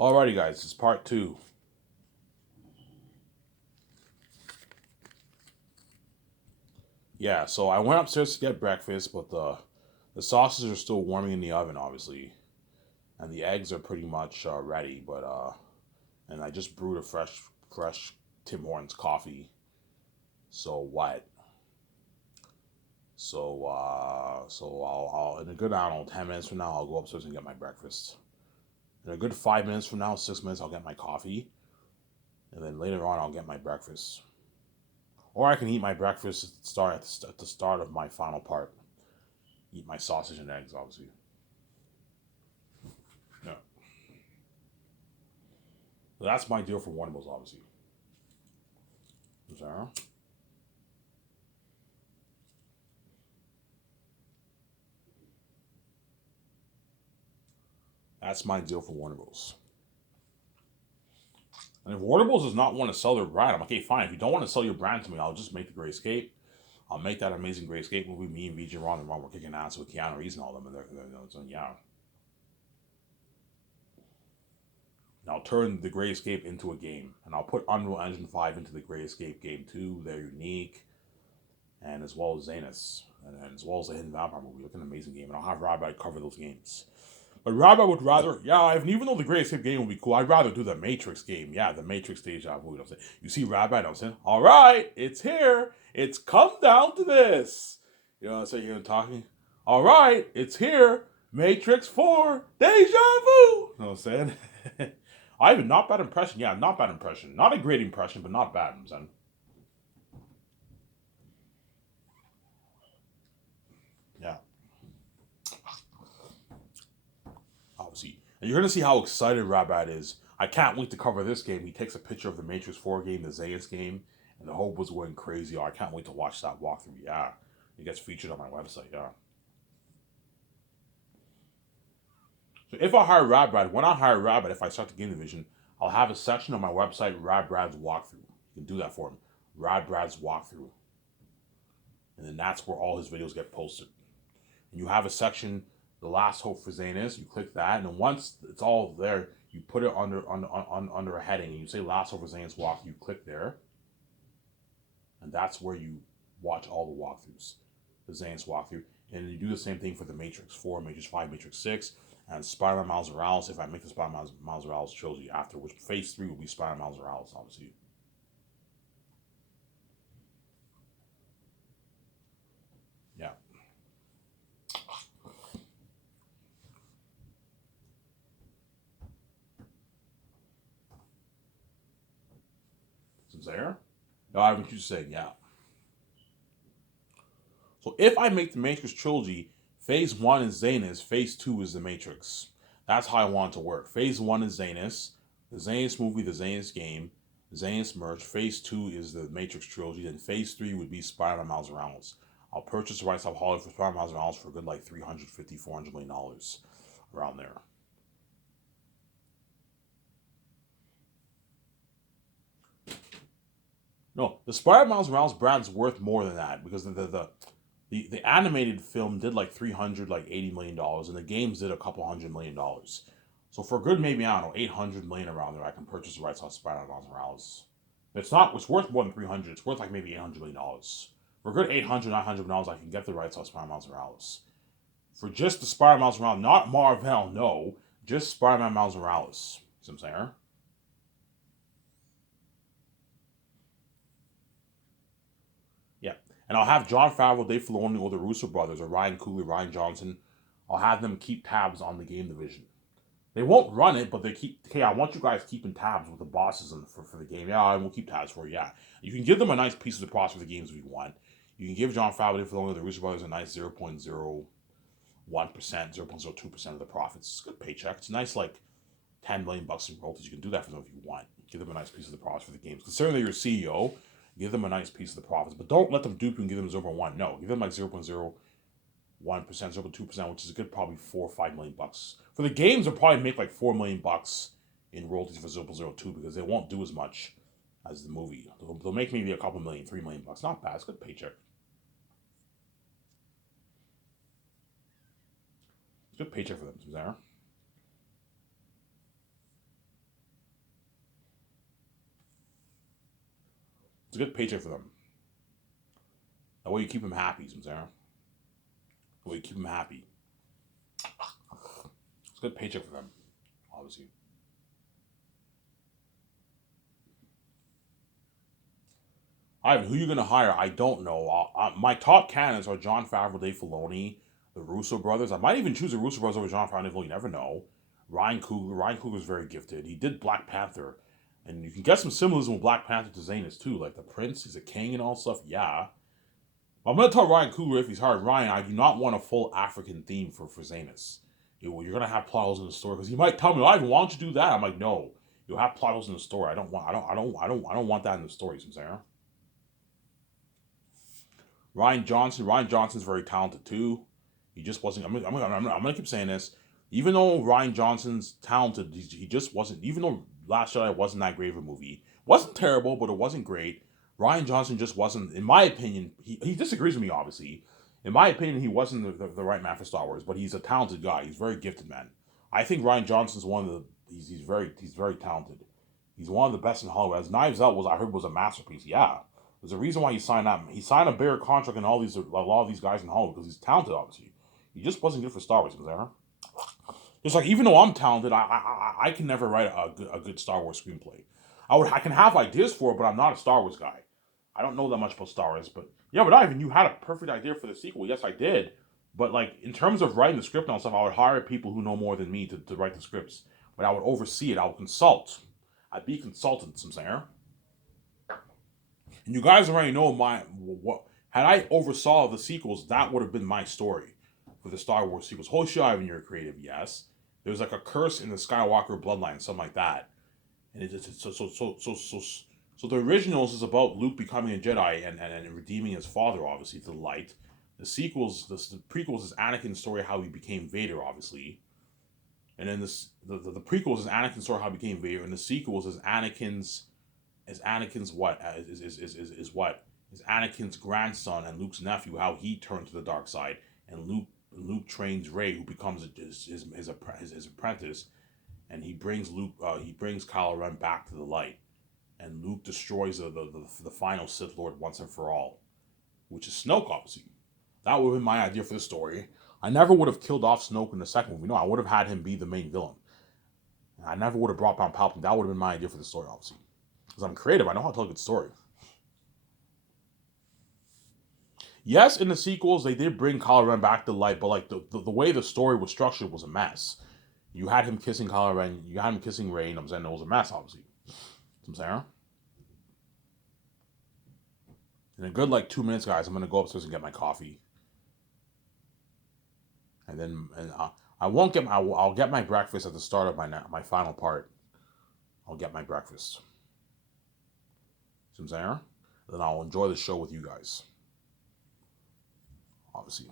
Alrighty, guys, this is part two. Yeah, so I went upstairs to get breakfast, but the sausages are still warming in the oven, obviously, and the eggs are pretty much ready. And I just brewed a fresh Tim Hortons coffee. So what? So in a good, I don't know, 10 minutes from now, I'll go upstairs and get my breakfast. In a good 5 minutes from now, 6 minutes, I'll get my coffee, and then later on, I'll get my breakfast. Or I can eat my breakfast at the start of my final part. Eat my sausage and eggs, obviously. Yeah. So that's my deal for Warner Bros. Obviously. Sarah? That's my deal for Warner Bros. And if Warner Bros. Does not want to sell their brand, I'm like, okay, fine. If you don't want to sell your brand to me, I'll just make the Great Escape. I'll make that amazing Great Escape movie. Me and VJ Ron and Ron were kicking ass with Keanu Reeves and all them. So, yeah. And I'll turn the Great Escape into a game. And I'll put Unreal Engine 5 into the Great Escape game too. They're unique. And as well as Zanus. And as well as the Hidden Vampire movie. Look, an amazing game. And I'll have Rabbi cover those games. But Rabbi would rather, even though the Great Escape game would be cool, I'd rather do the Matrix game. Yeah, the Matrix deja vu. You know what I'm saying? You see Rabbi, I'm saying, all right, it's here. It's come down to this. You know what I'm saying? You're talking. All right, it's here. Matrix 4, deja vu. You know what I'm saying? I have a not bad impression. Yeah, not bad impression. Not a great impression, but not bad. You know what I'm saying? Yeah, obviously. And you're going to see how excited Rabat is. I can't wait to cover this game. He takes a picture of the Matrix 4 game, the Zayas game, and the Hope was going crazy. Oh, I can't wait to watch that walkthrough. Yeah, it gets featured on my website. Yeah. So if I hire Rabrad, when I hire Rabrad, if I start the game division, I'll have a section on my website, Radbrad's walkthrough. You can do that for him. Radbrad's walkthrough. And then that's where all his videos get posted. And you have a section, the last hope for Zane is, you click that, and then once it's all there, you put it under a heading, and you say last hope for Zane's walk, you click there, and that's where you watch all the walkthroughs, the Zane's walkthrough. And you do the same thing for the Matrix 4, Matrix 5, Matrix 6, and Spider-Man Miles Morales, if I make the Spider-Man Miles Morales trilogy after, which phase 3 will be Spider-Man Miles Morales, obviously. Yeah. Since there? No, I what you saying, yeah. So if I make the Matrix trilogy, phase 1 is Zanus, phase 2 is the Matrix. That's how I want it to work. Phase 1 is Zanus, the Zanus movie, the Zanus game, Zanus merch. Phase 2 is the Matrix trilogy. Then phase 3 would be Spider-Man Miles Morales. I'll purchase the rights off Hollywood for Spider-Man Miles Morales for a good like 350, $400 million around there. No, the Spider-Man Miles Morales brand's worth more than that because the animated film did like 380 million dollars, and the games did a couple $100 million. So for a good maybe I don't know 800 million around there, I can purchase the rights on Spider-Man Miles Morales. It's not. It's worth more than 300. It's worth like maybe $800 million. For a good 800 $900 I can get the rights on Spider-Man Miles Morales. For just the Spider-Man Miles Morales, not Marvel, no, just Spider-Man Miles Morales. See what I'm saying? Yeah. And I'll have John Favreau, Dave Filoni, or the Russo brothers, or Ryan Coogler, Ryan Johnson. I'll have them keep tabs on the game division. They won't run it, but they keep. Okay, I want you guys keeping tabs with the bosses for the game. Yeah, I will keep tabs for you. Yeah, you can give them a nice piece of the profits for the games if you want. You can give John Favreau, Dave Filoni, the Russo brothers a nice 0.01%, 0.02% of the profits. It's a good paycheck. It's a nice like $10 million in royalties. You can do that for them if you want. Give them a nice piece of the profits for the games. Considering that you're a CEO, give them a nice piece of the profits, but don't let them dupe you and give them 0.1. No, give them like 0.01%, 0.2%, which is a good probably $4 or $5 million. For the games, they'll probably make like $4 million in royalties for 0.02 because they won't do as much as the movie. They'll make maybe a couple million, $3 million. Not bad. It's a good paycheck. It's a good paycheck for them. There. It's a good paycheck for them. That way you keep them happy, Sarah. That way you keep them happy. It's a good paycheck for them, obviously. Ivan, who you gonna hire? I don't know. My top candidates are Jon Favreau, Dave Filoni, the Russo brothers. I might even choose the Russo brothers over Jon Favreau. Dave Filoni. You never know. Ryan Coogler. Ryan Coogler's very gifted. He did Black Panther, and you can get some symbolism with Black Panther to Zanus too, like the prince. He's a king and all stuff. Yeah. I'm gonna tell Ryan Coogler if he's hired. Ryan, I do not want a full African theme for Zanus. You're gonna have plot holes in the story because he might tell me, Ivan, why don't you do that? I'm like, no. You'll have plot holes in the story. I don't want that in the story, Sarah. Ryan Johnson. Ryan Johnson's very talented too. He just wasn't. I'm gonna keep saying this. Even though Ryan Johnson's talented, he just wasn't. Even though Last Jedi wasn't that great of a movie, wasn't terrible, but it wasn't great. Ryan Johnson just wasn't, in my opinion. He disagrees with me, obviously. In my opinion, he wasn't the right man for Star Wars. But he's a talented guy. He's a very gifted man. I think Ryan Johnson's one of the. He's very talented. He's one of the best in Hollywood. As Knives Out was a masterpiece. Yeah. There's a reason why he signed that. He signed a bigger contract than a lot of these guys in Hollywood because he's talented, obviously. He just wasn't good for Star Wars, Sarah. Just like even though I'm talented, I can never write a good Star Wars screenplay. I can have ideas for it, but I'm not a Star Wars guy. I don't know that much about Star Wars, but yeah, but Ivan, you had a perfect idea for the sequel. Yes, I did. But like in terms of writing the script and all stuff, I would hire people who know more than me to write the scripts. But I would oversee it. I would consult. I'd be consultant, Sarah. And you guys already know what had I oversaw the sequels, that would have been my story for the Star Wars sequels. Holy shit, Ivan, you're creative, yes. There was like a curse in the Skywalker bloodline, something like that. And so the originals is about Luke becoming a Jedi and redeeming his father, obviously, to the light. The sequels, the prequels is Anakin's story how he became Vader, obviously. And then the prequels is Anakin's story how he became Vader, and the sequels is Anakin's what is what is Anakin's grandson and Luke's nephew, how he turned to the dark side, and Luke trains Rey, who becomes his apprentice, and he brings Kylo Ren back to the light, and Luke destroys the final Sith Lord once and for all, which is Snoke, obviously. That would have been my idea for the story. I never would have killed off Snoke in the second movie. No, I would have had him be the main villain. I never would have brought down Palpatine. That would have been my idea for the story, obviously. Because I'm creative, I know how to tell a good story. Yes, in the sequels, they did bring Kylo Ren back to light, but like the way the story was structured was a mess. You had him kissing Kylo Ren, you had him kissing Rey, and I'm saying it was a mess, obviously. I'm saying. In a good like 2 minutes, guys, I'm gonna go upstairs and get my coffee, and then I'll get my breakfast at the start of my final part. I'll get my breakfast. See what I'm saying? Then I'll enjoy the show with you guys. Obviously.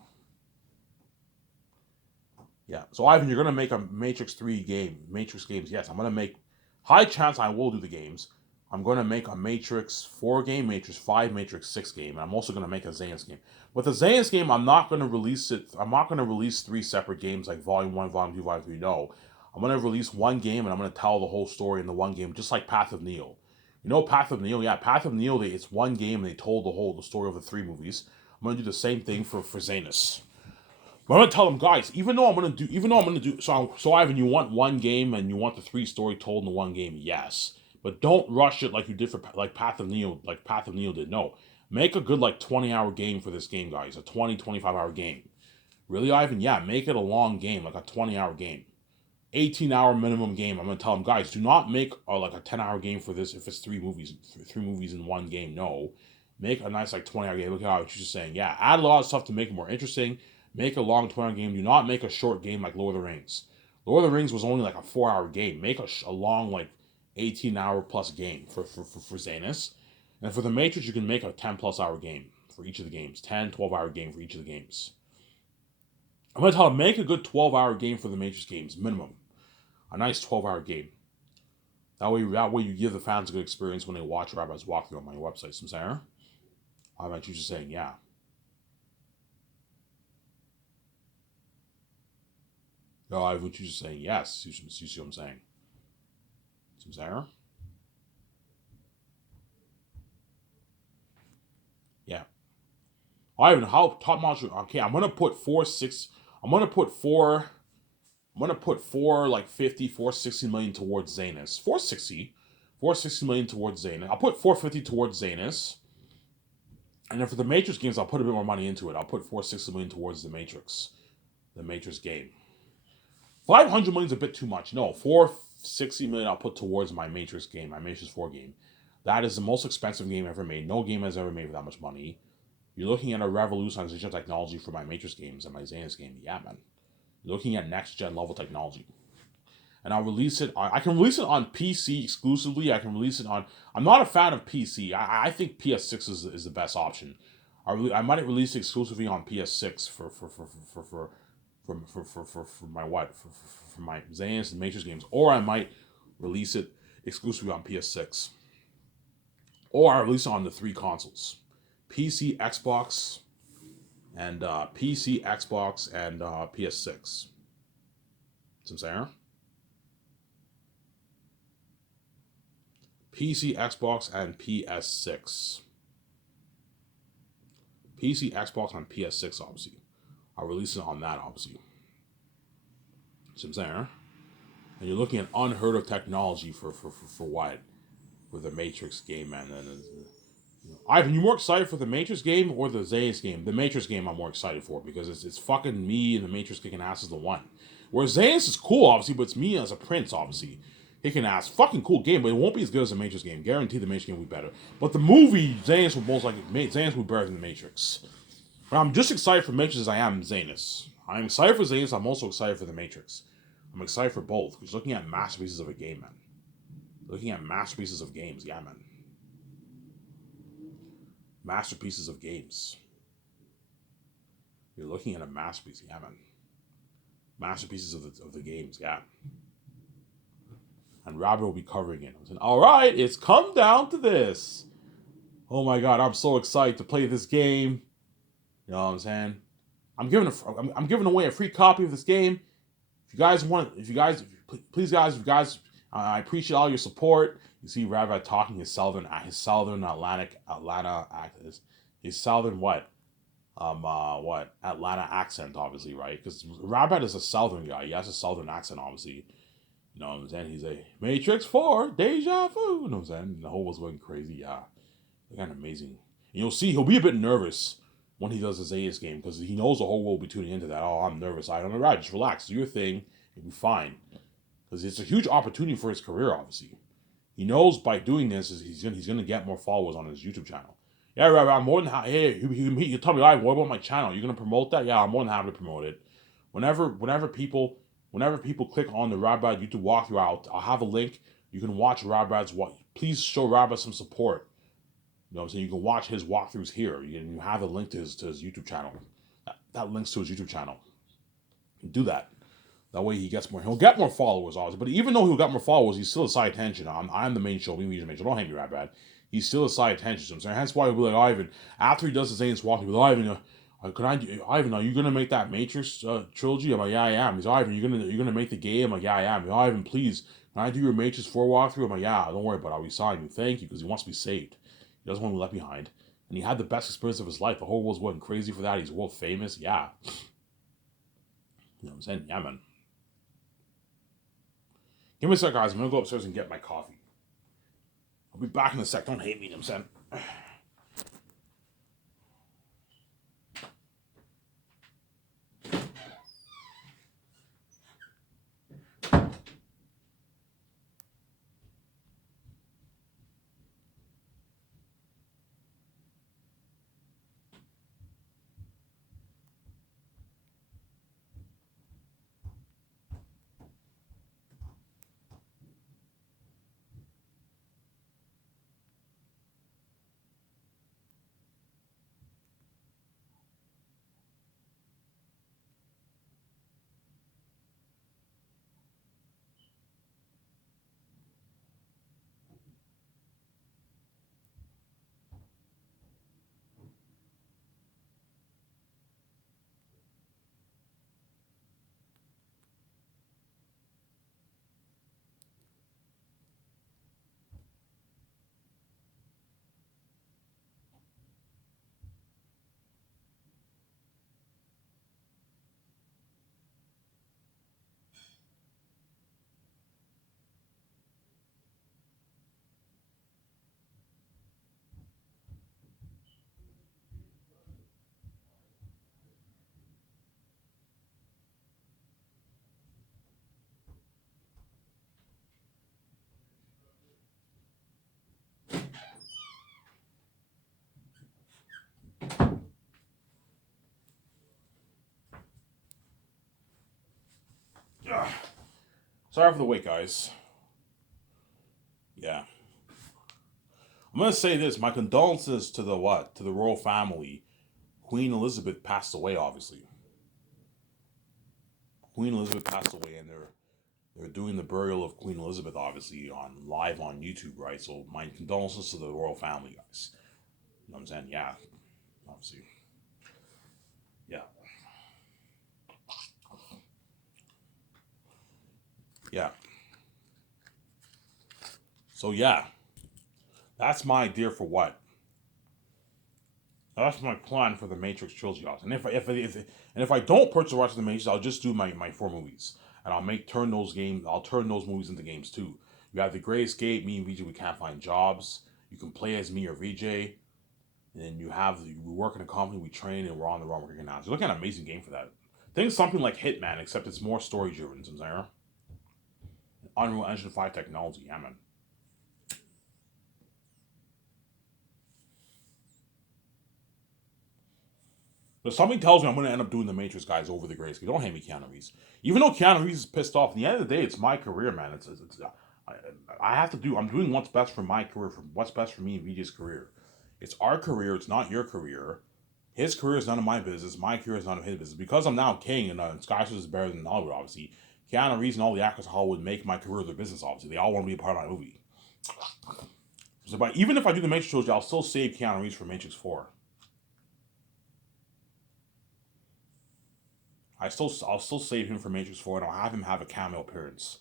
Yeah. So Ivan, you're gonna make a Matrix 3 game. Matrix games, yes. I'm gonna make high chance I will do the games. I'm gonna make a Matrix 4 game, Matrix 5, Matrix 6 game, and I'm also gonna make a Zanus game. With the Zanus game, I'm not gonna release it. I'm not gonna release 3 separate games like Volume 1, Volume 2, Volume 3. No. I'm gonna release one game and I'm gonna tell the whole story in the one game, just like Path of Neo. You know Path of Neo? Yeah, Path of Neo, it's one game and they told the story of the 3 movies. I'm gonna do the same thing for Zanus. But I'm gonna tell them, guys, even though I'm gonna do so Ivan, you want one game and you want the 3 story told in the one game, yes. But don't rush it like you did for like Path of Neo did. No. Make a good like 20-hour game for this game, guys. A 25-hour game. Really, Ivan? Yeah, make it a long game, like a 20-hour game. 18-hour minimum game. I'm gonna tell them, guys, do not make like a 10-hour game for this if it's 3 movies in one game. No. Make a nice like 20-hour game. Look at how she's just saying, yeah, add a lot of stuff to make it more interesting. Make a long 20-hour game. Do not make a short game like Lord of the Rings. Lord of the Rings was only like a 4-hour game. Make a long like 18-hour plus game for Zanus. And for the Matrix, you can make a 10 plus hour game for each of the games. 10, 12-hour game for each of the games. I'm going to tell them, make a good 12-hour game for the Matrix games, minimum. A nice 12-hour game. That way you give the fans a good experience when they watch Rabbi's walkthrough on my website. So Sarah, I bet you just saying, yeah. No, I want you just saying yes. You see what I'm saying? So Sarah? Yeah. Ivan, how top notch? Okay, I'm gonna put 4 6. I'm gonna put four. I'm gonna put four like 50, 460 million towards Zanus. 460 million towards Zanus. I'll put 450 towards Zanus. And then for the Matrix games, I'll put a bit more money into it. I'll put 460 million towards the Matrix. The Matrix game. 500 million is a bit too much. No, 460 million I'll put towards my Matrix game, my Matrix 4 game. That is the most expensive game ever made. No game has ever made for that much money. You're looking at a revolutionization of technology for my Matrix games and my Zanus game. Yeah, man. You're looking at next gen level technology. And I'll release it on. I can release it on PC exclusively. I can release it on. I'm not a fan of PC. I think PS6 is the best option. I might release it exclusively on PS6 for my what for my Zanus and Matrix games, or I might release it exclusively on PS6, or I release it on the three consoles, PC, Xbox, and PS6. See what I'm saying? PC, Xbox, and PS6. PC, Xbox, and PS6, obviously. I'll release it on that, obviously. See what I'm saying? And you're looking at unheard of technology for what? For the Matrix game, man. And Ivan, you more excited for the Matrix game or the Zanus game? The Matrix game I'm more excited for because it's fucking me and the Matrix kicking ass is the one. Whereas Zanus is cool, obviously, but it's me as a prince, obviously. Kicking ass. Fucking cool game, but it won't be as good as the Matrix game. Guaranteed the Matrix game will be better. But the movie, Zanus will most likely, Zanus will be better than the Matrix. But I'm just excited for Matrix as I am Zanus. I'm excited for Zanus, I'm also excited for the Matrix. I'm excited for both. Because looking at masterpieces of a game, man. Looking at masterpieces of games, yeah, man. Masterpieces of games. You're looking at a masterpiece, yeah, man. Masterpieces of the games, yeah. And Robert will be covering it. I'm saying, all right, it's come down to this. Oh my god, I'm so excited to play this game. You know what I'm saying? I'm giving away a free copy of this game. If you guys, please guys, if you guys, I appreciate all your support. You see Rabbi talking his southern Atlanta Atlanta accent, obviously, right? Because Rabbi is a southern guy. He has a southern accent, obviously. You know what I'm saying? He's a Matrix 4, deja vu. You know what I'm saying? And the whole was going crazy. Yeah. Kind of amazing. And you'll see he'll be a bit nervous when he does the Zanus game because he knows the whole world will be tuning into that. Oh, I'm nervous. I don't know. Right, just relax. Do your thing. You'll be fine. Because it's a huge opportunity for his career, obviously. He knows by doing this he's gonna get more followers on his YouTube channel. Yeah, right. I'm more than happy. Hey, you tell me, what about my channel? You're gonna promote that? Yeah, I'm more than happy to promote it. Whenever people click on the Rabbi YouTube walkthrough, I'll have a link. You can watch Rabbi's walk. Please show Rabbi some support. You know what I'm saying? You can watch his walkthroughs here. You have a link to his YouTube channel. That links to his YouTube channel. Do that. That way he'll get more followers, obviously. But even though he'll get more followers, he's still a side attention. I'm the main show. Me, the main show. Don't hate me, right, bad. He's still a side attention. So I'm saying that's why he'll be like, Ivan, after he does the Zanus walk, he'll be like, Ivan, are you gonna make that Matrix trilogy? I'm like, yeah, I am. He's like, Ivan, you're gonna make the game? I'm like, yeah, I am. He's like, Ivan, please, can I do your Matrix 4 walkthrough? I'm like, yeah, don't worry about it. I'll be signing you. Thank you, because he wants to be saved. He doesn't want to be left behind. And he had the best experience of his life. The whole world's going crazy for that. He's world famous. Yeah. You know what I'm saying? Yeah, man. Give me a sec, guys. I'm going to go upstairs and get my coffee. I'll be back in a sec. Don't hate me, you know what I'm saying? Sorry for the wait, guys. Yeah. I'm gonna say this. My condolences to the what? To the royal family. Queen Elizabeth passed away, obviously. Queen Elizabeth passed away, and they're doing the burial of Queen Elizabeth, obviously, on live on YouTube, right? So my condolences to the royal family, guys. You know what I'm saying? Yeah, obviously. Yeah, yeah. So yeah, that's my idea for what. That's my plan for the Matrix trilogy. And if I don't purchase the rest of the Matrix, I'll just do my four movies, and I'll turn those movies into games too. You have the Great Escape. Me and VJ, we can't find jobs. You can play as me or VJ, and then we work in a company, we train, and we're on the run working now. So look at an amazing game for that. Think something like Hitman, except it's more story driven. Something Unreal Engine 5 technology. Yeah, man. But something tells me I'm going to end up doing the Matrix guys over the Great. Don't hate me, Keanu Reeves. Even though Keanu Reeves is pissed off, at the end of the day, it's my career, man. I, I have to do. I'm doing what's best for my career, for what's best for me and VJ's career. It's our career. It's not your career. His career is none of my business. My career is none of his business. Because I'm now king and Skyscraper is better than Hollywood, obviously. Keanu Reeves and all the actors in Hollywood make my career their business, obviously. They all want to be a part of my movie. So, but even if I do the Matrix trilogy, I'll still save Keanu Reeves for Matrix 4. I'll still save him for Matrix 4, and I'll have him have a cameo appearance,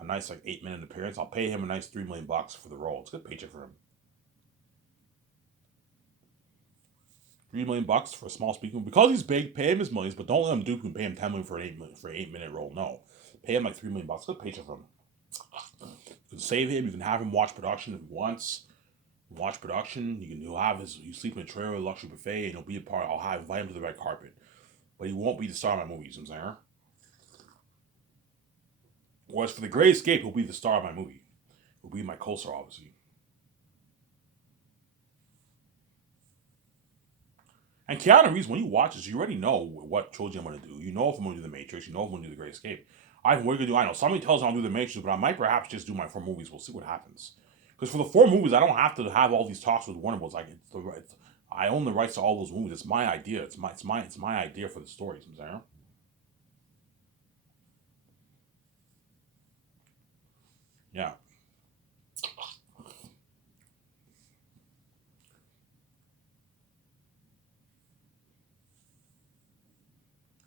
a nice like 8 minute appearance. I'll pay him a nice $3 million for the role. It's a good paycheck for him. $3 million for a small speaking because he's big. Pay him his millions, but don't let him dupe and pay him 10 million for an 8 minute role. No, pay him like $3 million. Good paycheck for him. You can save him. You can have him watch production if he wants. Watch production. He'll have you sleep in a trailer, luxury buffet, and he'll be a part. I'll have invite him to the red carpet, but he won't be the star of my movies. You know what I'm saying. Whereas for the Great Escape, he'll be the star of my movie. He'll be my co-star, obviously. And Keanu Reeves, when you watch this, you already know what trilogy I'm going to do. You know if I'm going to do The Matrix. You know if I'm going to do The Great Escape. What are you going to do? I know. Somebody tells me I'll do The Matrix, but I might perhaps just do my four movies. We'll see what happens. Because for the four movies, I don't have to have all these talks with Warner Bros. I own the rights to all those movies. It's my idea. It's my idea for the stories. I'm saying. Yeah.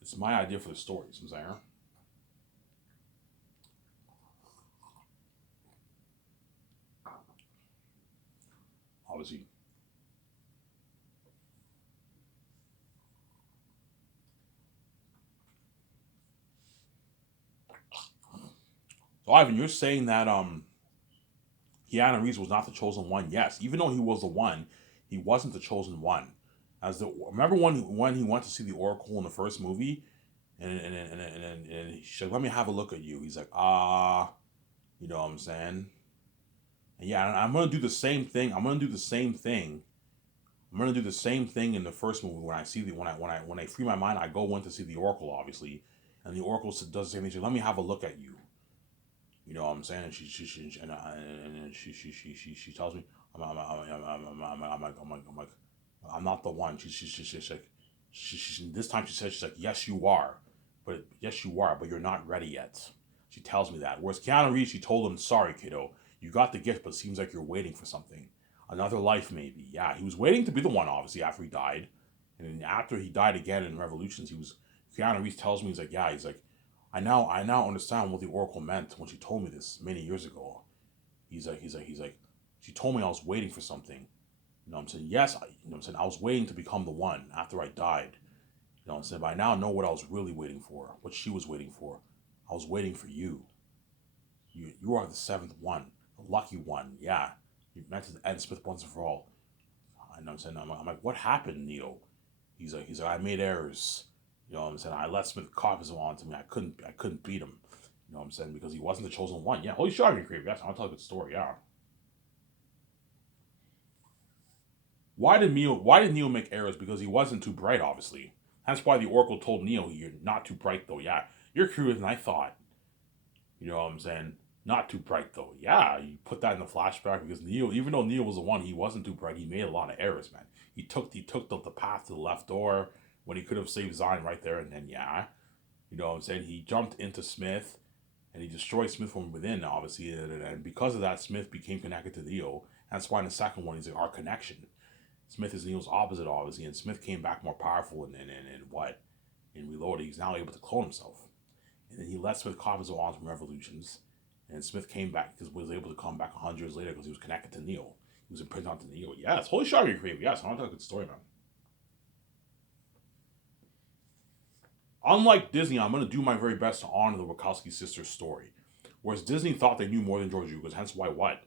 It's my idea for the stories. I'm saying. Obviously. So Ivan, you're saying that Keanu Reeves was not the chosen one. Yes, even though he was the one, he wasn't the chosen one. Remember when he went to see the Oracle in the first movie, and she's like, "Let me have a look at you." He's like, you know what I'm saying? And yeah, I'm gonna do the same thing. I'm gonna do the same thing in the first movie when I see the when I free my mind. I go in to see the Oracle, obviously, and the Oracle does the same thing. She's like, "Let me have a look at you." You know what I'm saying? She tells me I'm not the one. She's like this time she says she's like yes you are, but you're not ready yet. She tells me that. Whereas Keanu Reeves, she told him, "Sorry, kiddo, you got the gift, but it seems like you're waiting for something, another life maybe." Yeah, he was waiting to be the one, obviously, after he died, and then after he died again in Revolutions, he was. Keanu Reeves tells me he's like I now understand what the Oracle meant when she told me this many years ago. He's like, she told me I was waiting for something. You know what I'm saying? Yes, you know what I'm saying? I was waiting to become the one after I died. You know what I'm saying? But I now know what I was really waiting for, what she was waiting for. I was waiting for you. You are the seventh one, the lucky one. Yeah. You meant to end Smith once and for all. I know what I'm saying? I'm like, what happened, Neo? He's like, I made errors. You know what I'm saying? I let Smith copies him onto me. I couldn't beat him. You know what I'm saying? Because he wasn't the chosen one. Yeah, holy shit, I mean, creepy. Yes, I'll tell a good story. Yeah. Why did Neo make errors? Because he wasn't too bright, obviously. That's why the Oracle told Neo, "You're not too bright, though. Yeah, you're cooler than I thought." You know what I'm saying? Not too bright though. Yeah, you put that in the flashback because Neo, even though Neo was the one, he wasn't too bright. He made a lot of errors, man. He took the path to the left door when he could have saved Zion right there, and then yeah, you know what I'm saying? He jumped into Smith and he destroyed Smith from within, obviously, and because of that, Smith became connected to Neo. That's why in the second one he's like our connection. Smith is Neo's opposite, obviously, and Smith came back more powerful and what? In Reloaded, he's now able to clone himself. And then he let Smith cop his own from Revolutions. And Smith came back because was able to come back 100 years later because he was connected to Neo. He was imprinted onto Neo. Yes, holy shit, you're creative. Yes, I want to tell a good story, man. Unlike Disney, I'm going to do my very best to honor the Wachowski sisters' story. Whereas Disney thought they knew more than George Lucas, hence why what?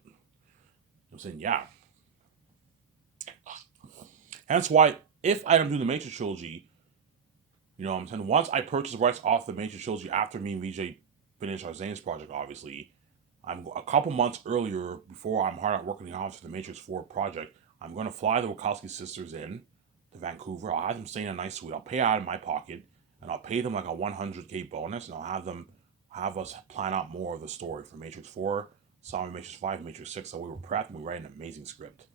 I'm saying, yeah. Hence why, if I don't do the Matrix trilogy, you know what I'm saying, once I purchase the rights off the Matrix trilogy after me and VJ finish our Zane's project, obviously, I'm a couple months earlier, before I'm hard at work in the office for the Matrix 4 project, I'm going to fly the Wachowski sisters in to Vancouver. I'll have them stay in a nice suite. I'll pay out of my pocket, and I'll pay them like a 100K bonus, and I'll have us plan out more of the story for Matrix 4, Saw Matrix 5, Matrix 6, so we were prepped and we write an amazing script.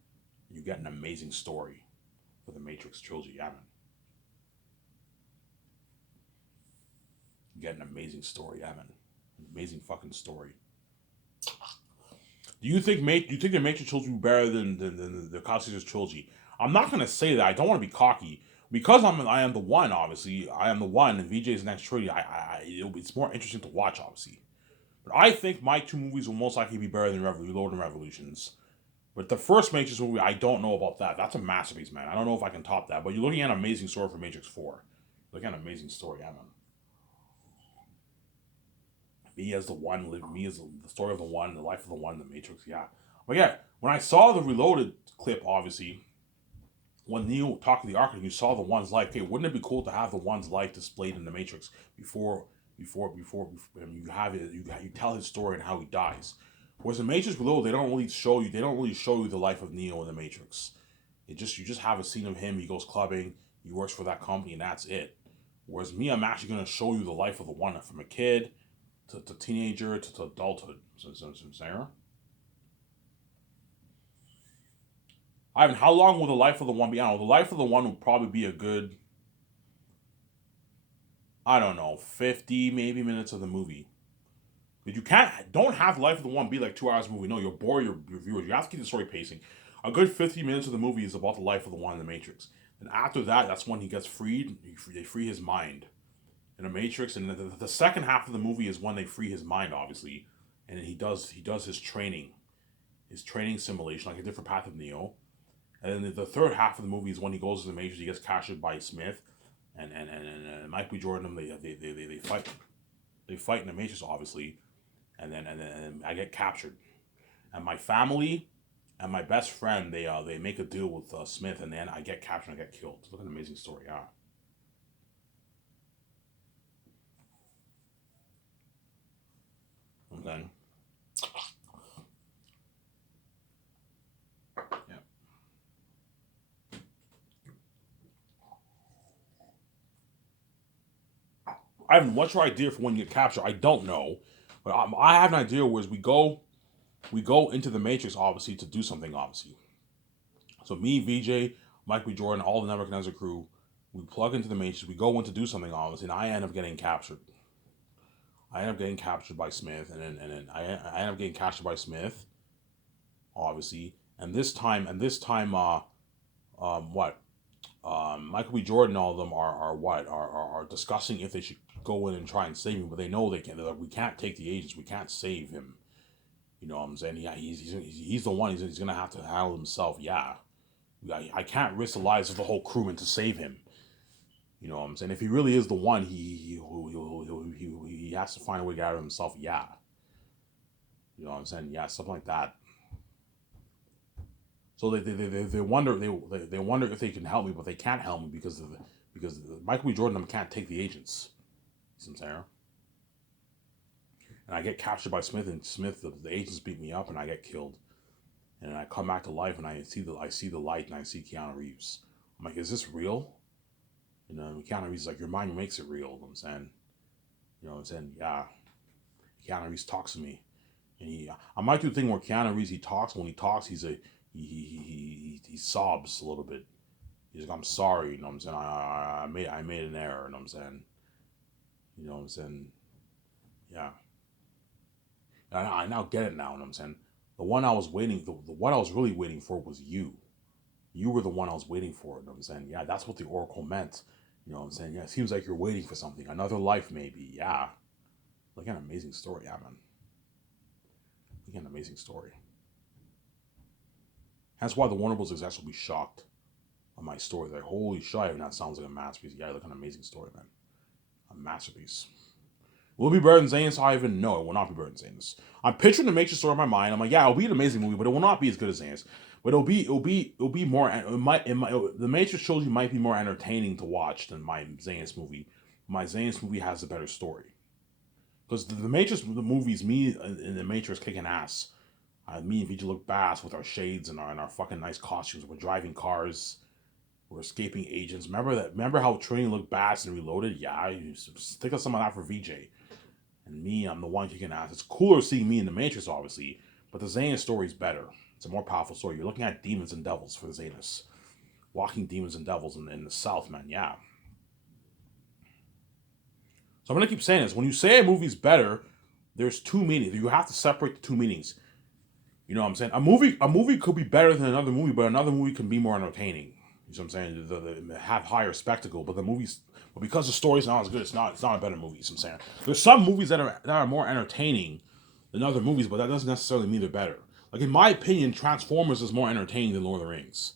You get an amazing story for the Matrix trilogy, yeah, man. You get an amazing story, yeah, man. Amazing fucking story. Do you think the Matrix trilogy will be better than the Cosmos trilogy? I'm not gonna say that. I don't want to be cocky because I am the one. Obviously, I am the one, and VJ's next trilogy. It's more interesting to watch, obviously. But I think my two movies will most likely be better than Reload and Revolutions. But the first Matrix movie, I don't know about that. That's a masterpiece, man. I don't know if I can top that. But you're looking at an amazing story for Matrix 4. Looking at an amazing story, yeah, man. Me as the one, me as the story of the one, the life of the one, the Matrix, yeah. But yeah, when I saw the Reloaded clip, obviously, when Neo talked to the architect, you saw the one's life. Okay, wouldn't it be cool to have the one's life displayed in the Matrix before you have it, you tell his story and how he dies. Whereas in Matrix Reloaded, they don't really show you the life of Neo in the Matrix. You just have a scene of him. He goes clubbing. He works for that company, and that's it. Whereas me, I'm actually gonna show you the life of the one from a kid to teenager to adulthood. So Sarah, Ivan, how long will the life of the one be? I don't know. The life of the one will probably be a good, I don't know, 50 maybe minutes of the movie. But you don't have Life of the One be like 2 hours movie. No, you'll bore your viewers. You have to keep the story pacing. A good 50 minutes of the movie is about the life of the one in the Matrix. And after that, that's when he gets freed. They free his mind in the Matrix. And the second half of the movie is when they free his mind, obviously. And he does his training simulation, like a different path of Neo. And then the third half of the movie is when he goes to the Matrix. He gets captured by Smith, and Mike B. Jordan. They fight. They fight in the Matrix, obviously, and then I get captured, and my family and my best friend they make a deal with Smith, and then I get captured and I get killed. It's like an amazing story, yeah. And then yeah, I have what's your idea for when you get captured? I don't know, but I have an idea. Whereas we go into the Matrix obviously to do something obviously. So me, VJ, Mike B. Jordan, all the Nebuchadnezzar crew, we plug into the Matrix. We go in to do something obviously, and I end up getting captured. I end up getting captured by Smith, and then I end up getting captured by Smith, obviously. What? Michael B. Jordan, all of them are discussing if they should go in and try and save him, but they know they can't. They're like, we can't take the agents. We can't save him. You know what I'm saying? Yeah, he's the one. He's gonna have to handle himself. Yeah, I can't risk the lives of the whole crewman to save him. You know what I'm saying? If he really is the one, he has to find a way to get out of himself. Yeah, you know what I'm saying? Yeah, something like that. So they wonder they wonder if they can help me, but they can't help me because Michael B. Jordan can't take the agents. You see what I'm saying? And I get captured by Smith, and Smith the agents beat me up, and I get killed. And I come back to life, and I see the light, and I see Keanu Reeves. I'm like, is this real? You know, Keanu Reeves is like, your mind makes it real. You know what I'm saying? You know what I'm saying? Yeah. Keanu Reeves talks to me, and I might do the thing where Keanu Reeves he talks. When he talks, he sobs a little bit. He's like, I'm sorry, you know what I'm saying? I made an error, you know what I'm saying? You know what I'm saying? Yeah. I now get it now, you know what I'm saying? The one I was waiting, the one I was really waiting for was you. You were the one I was waiting for, you know what I'm saying? Yeah, that's what the oracle meant. You know what I'm saying? Yeah, it seems like you're waiting for something. Another life, maybe. Yeah. Like an amazing story, yeah, man. Like an amazing story. That's why the Warner Bros. Execs will be shocked on my story. They're like, holy shit, that sounds like a masterpiece. Yeah, like an amazing story, man. A masterpiece. Will it be better than Zanus? I even know it will not be better than Zanus. I'm picturing the Matrix story in my mind. I'm like, yeah, it'll be an amazing movie, but it will not be as good as Zanus. But it'll be more. The Matrix trilogy might be more entertaining to watch than my Zanus movie. My Zanus movie has a better story because the Matrix the movies, me in the Matrix kicking ass. Me and Vijay look bass with our shades and our fucking nice costumes. We're driving cars. We're escaping agents. Remember that? Remember how Trini looked bass and reloaded? Yeah, you think of some of that for VJ. And me, I'm the one kicking ass. It's cooler seeing me in the Matrix, obviously, but the Zanus story is better. It's a more powerful story. You're looking at demons and devils for the Zanus. Walking demons and devils in the South, man. Yeah. So I'm gonna keep saying this. When you say a movie's better, there's two meanings. You have to separate the two meanings. You know what I'm saying? A movie could be better than another movie, but another movie can be more entertaining. You know what I'm saying? Have higher spectacle, but the movies, but because the story's not as good, it's not a better movie. You know what I'm saying? There's some movies that are more entertaining than other movies, but that doesn't necessarily mean they're better. Like in my opinion, Transformers is more entertaining than Lord of the Rings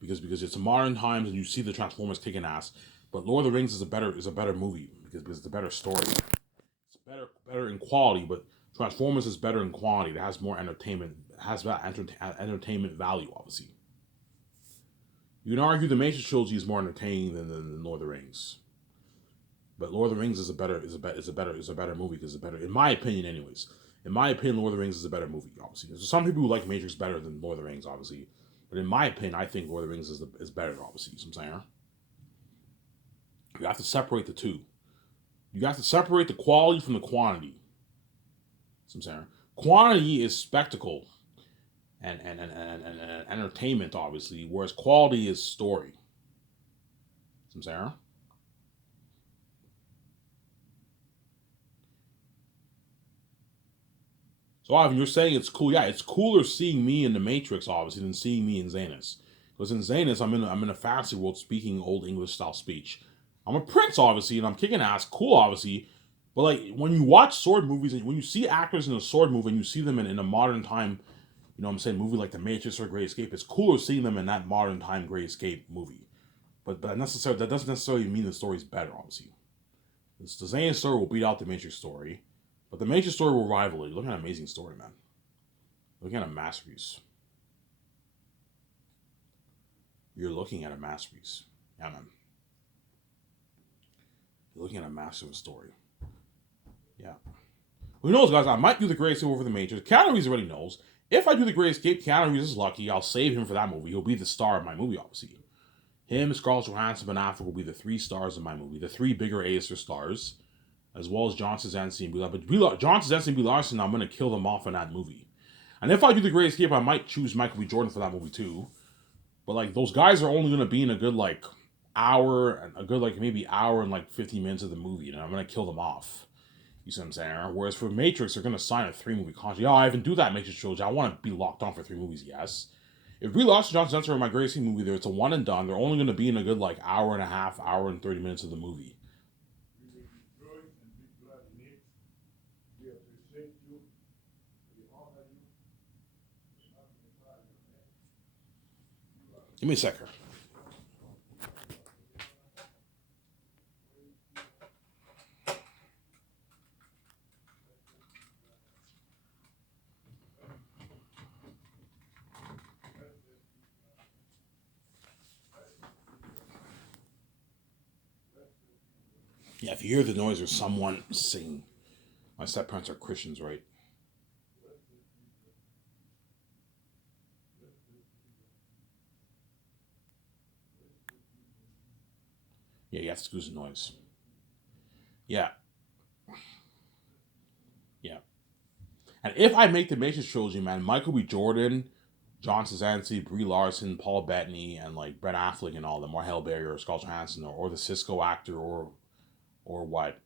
because it's modern times and you see the Transformers kicking ass. But Lord of the Rings is a better movie because it's a better story. It's better in quality, but Transformers is better in quality. It has more entertainment. It has that entertainment value, obviously. You can argue the Matrix trilogy is more entertaining than Lord of the Rings, but Lord of the Rings is a better movie because it's better in my opinion, anyways. In my opinion, Lord of the Rings is a better movie. Obviously, there's some people who like Matrix better than Lord of the Rings, obviously, but in my opinion, I think Lord of the Rings is better. Obviously, you know what I'm saying? You have to separate the two. You have to separate the quality from the quantity. You know what I'm saying? Quantity is spectacle and entertainment, obviously, whereas quality is story. You know what I'm saying? So, Ivan, you're saying it's cool. Yeah, it's cooler seeing me in the Matrix, obviously, than seeing me in Zanus. Because in Zanus, I'm in a fantasy world speaking old English style speech. I'm a prince, obviously, and I'm kicking ass. Cool, obviously. But like when you watch sword movies and when you see actors in a sword movie and you see them in a modern time, you know what I'm saying, movie like The Matrix or Great Escape, it's cooler seeing them in that modern time Great Escape movie. But that doesn't necessarily mean the story's better, obviously. The Zanus story will beat out the Matrix story, but the Matrix story will rival it. Look at an amazing story, man. Looking at a masterpiece. You're looking at a masterpiece. Yeah, man. You're looking at a massive story. Yeah. Who knows, guys? I might do the Great Escape over the Matrix. Keanu Reeves already knows. If I do the Great Escape, Keanu Reeves is lucky. I'll save him for that movie. He'll be the star of my movie, obviously. Him, Scarlett Johansson, and Ben Affleck will be the three stars of my movie. The three bigger A-lister stars, as well as John Krasinski and Brie Larson. But John Krasinski and Brie Larson, I'm going to kill them off in that movie. And if I do the Great Escape, I might choose Michael B. Jordan for that movie too. But like those guys are only gonna be in a good like hour, a good like maybe hour and like 15 minutes of the movie, and I'm gonna kill them off. You see what I'm saying? Whereas for Matrix, they're gonna sign a 3 movie contract. Yeah, I even do that Matrix trilogy. I want to be locked on for 3 movies. Yes. If we lost John Center in my Gracie movie, there it's a one and done. They're only gonna be in a good like hour and a half, hour and 30 minutes of the movie. Give me a second. Yeah, if you hear the noise, there's someone singing. My step parents are Christians, right? Yeah, you have to excuse the noise. Yeah, yeah. And if I make the Matrix trilogy, man, Michael B. Jordan, John Krasinski, Brie Larson, Paul Bettany, and like Ben Affleck and all them, or Halle Berry, or Scarlett Johansson, or the Cisco actor, or what,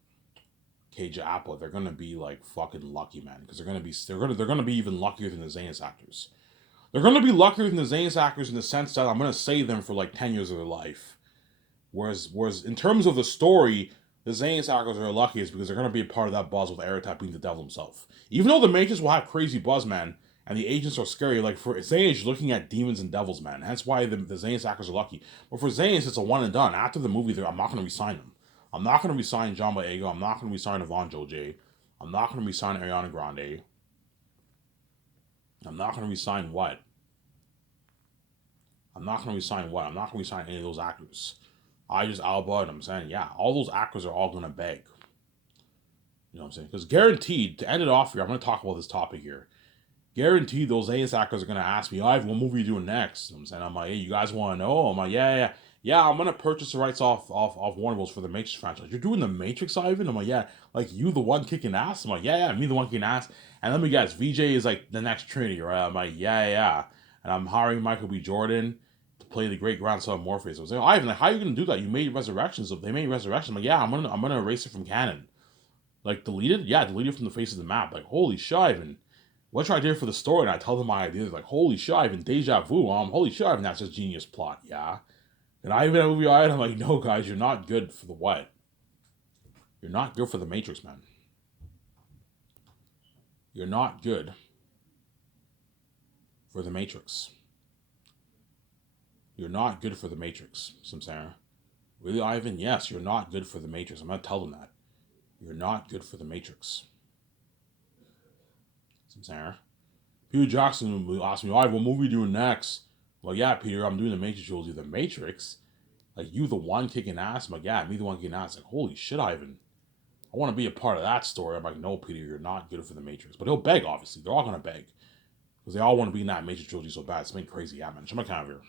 KJ Apple, they're gonna be like fucking lucky, man, because they're gonna be even luckier than the Zayn's actors. They're gonna be luckier than the Zayn's actors in the sense that I'm gonna save them for like 10 years of their life. Whereas in terms of the story, the Zayn's actors are luckiest because they're gonna be a part of that buzz with Aerotap being the devil himself. Even though the Matrix will have crazy buzz, man, and the agents are scary, like for Zayn, looking at demons and devils, man. That's why the Zayn's actors are lucky. But for Zayn's, it's a one and done. After the movie, I'm not gonna resign them. I'm not gonna resign John Boyega. I'm not gonna resign Yvonne Joje. I'm not gonna resign Ariana Grande. I'm not gonna resign what? I'm not gonna resign what? I'm not gonna resign any of those actors. Idris Elba, and I'm saying, yeah, all those actors are all gonna beg. You know what I'm saying? Because guaranteed, to end it off here, I'm gonna talk about this topic here. Guaranteed, those AS actors are gonna ask me, Ivan, what movie are you doing next? You know what I'm saying, I'm like, hey, you guys want to know? I'm like, yeah. I'm gonna purchase the rights off Warner Bros. For the Matrix franchise. You're doing the Matrix, Ivan? I'm like, yeah. Like you, the one kicking ass? I'm like, yeah, me, the one kicking ass. And let me guess, VJ is like the next Trinity, right? I'm like, yeah. And I'm hiring Michael B. Jordan to play the great grandson of Morpheus. I was like, Ivan, like, how are you gonna do that? You made Resurrections. They made Resurrections. I'm like, yeah, I'm gonna erase it from canon. Like deleted? Yeah, deleted from the face of the map. Like, holy shit, Ivan. What's your idea for the story? And I tell them my idea. They're like, holy shit, Ivan, deja vu. Holy shit, Ivan, that's just genius plot. Yeah. And I even have a movie I'm like, no, guys, you're not good for the what? You're not good for the Matrix, man. You're not good for the Matrix. You're not good for the Matrix, Samsara. Really, Ivan? Yes, you're not good for the Matrix. I'm gonna tell them that. You're not good for the Matrix. Samsara. Peter Jackson will ask me, Ivan, what movie are you doing next? Well, yeah, Peter, I'm doing the Matrix trilogy. The Matrix? Like, you the one kicking ass? I'm like, yeah, me the one kicking ass. Like, holy shit, Ivan. I want to be a part of that story. I'm like, no, Peter, you're not good for the Matrix. But he'll beg, obviously. They're all going to beg. Because they all want to be in that Matrix trilogy so bad. It's been crazy. Yeah, man. Shut my camera here.